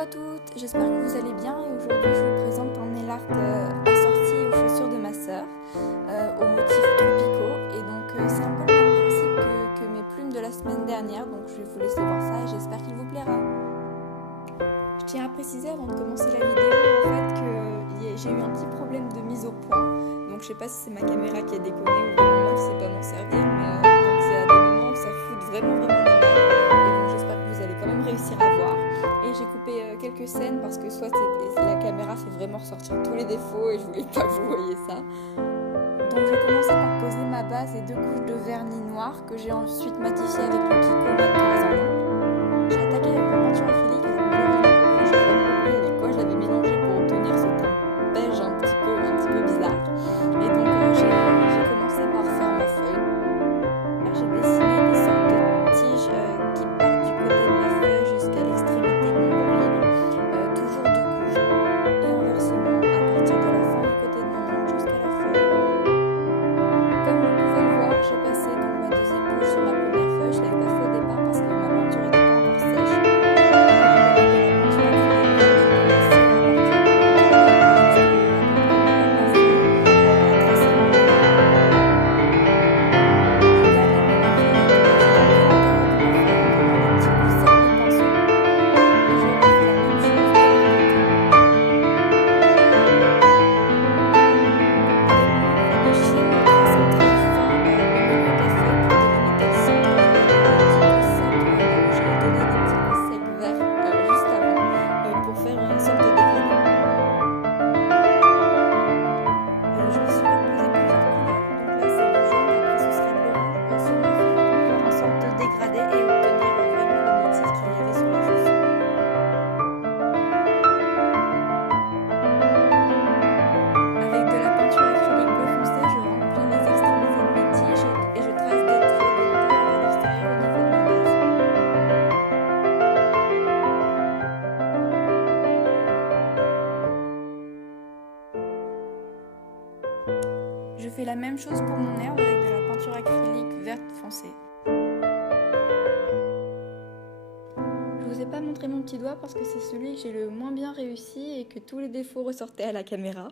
à toutes, j'espère que vous allez bien et aujourd'hui je vous présente un nail art assorti aux chaussures de ma sœur, aux motifs tropicaux et donc c'est un peu le même principe que mes plumes de la semaine dernière, donc je vais vous laisser voir ça et j'espère qu'il vous plaira. Je tiens à préciser avant de commencer la vidéo en fait que j'ai eu un petit problème de mise au point, donc je sais pas si c'est ma caméra qui a déconné ou vraiment moi qui sais pas m'en servir, mais donc il y a des moments où ça fout vraiment les mains et donc j'espère que vous allez quand même réussir à voir. Et j'ai coupé quelques scènes parce que soit la caméra fait vraiment ressortir tous les défauts et je voulais pas que vous voyez ça. Donc j'ai commencé par poser ma base et 2 couches de vernis noir que j'ai ensuite matifié avec le Kiko mat de J'ai attaqué avec ma peinture acrylique et j'ai vraiment oublié avec quoi je l'avais mélangé pour obtenir ce teint beige un petit peu bizarre. Et donc j'ai commencé par faire ma feuille. Là, j'ai dessiné des sortes de tiges qui partent du côté de ma feuille jusqu'à l'extrémité de mon bord libre, toujours 2 couches et inversement à partir de la fin du côté de mon ongle jusqu'à la feuille. Comme vous pouvez le voir, j'ai passé donc ma deuxième couche sur ma première feuille. Je ne l'avais pas fait au départ parce que ma peinture n'était pas encore sèche. Je fais la même chose pour mon herbe avec de la peinture acrylique verte foncée. Je vous ai pas montré mon petit doigt parce que c'est celui que j'ai le moins bien réussi et que tous les défauts ressortaient à la caméra.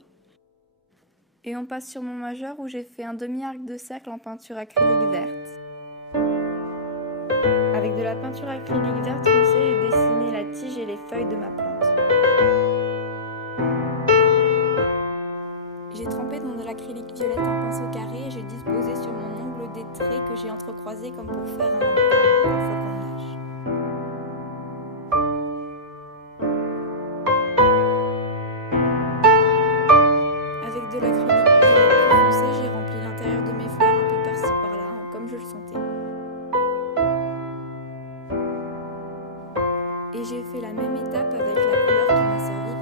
Et on passe sur mon majeur où j'ai fait un demi-arc de cercle en peinture acrylique verte. Avec de la peinture acrylique verte foncée, j'ai dessiné la tige et les feuilles de ma plante. J'ai trempé dans de l'acrylique violette en pinceau carré et j'ai disposé sur mon ongle des traits que j'ai entrecroisés comme pour faire un flocon de neige. Avec de l'acrylique violette plus foncé, j'ai rempli l'intérieur de mes fleurs un peu par-ci par-là, comme je le sentais. Et j'ai fait la même étape avec la couleur qui m'a servi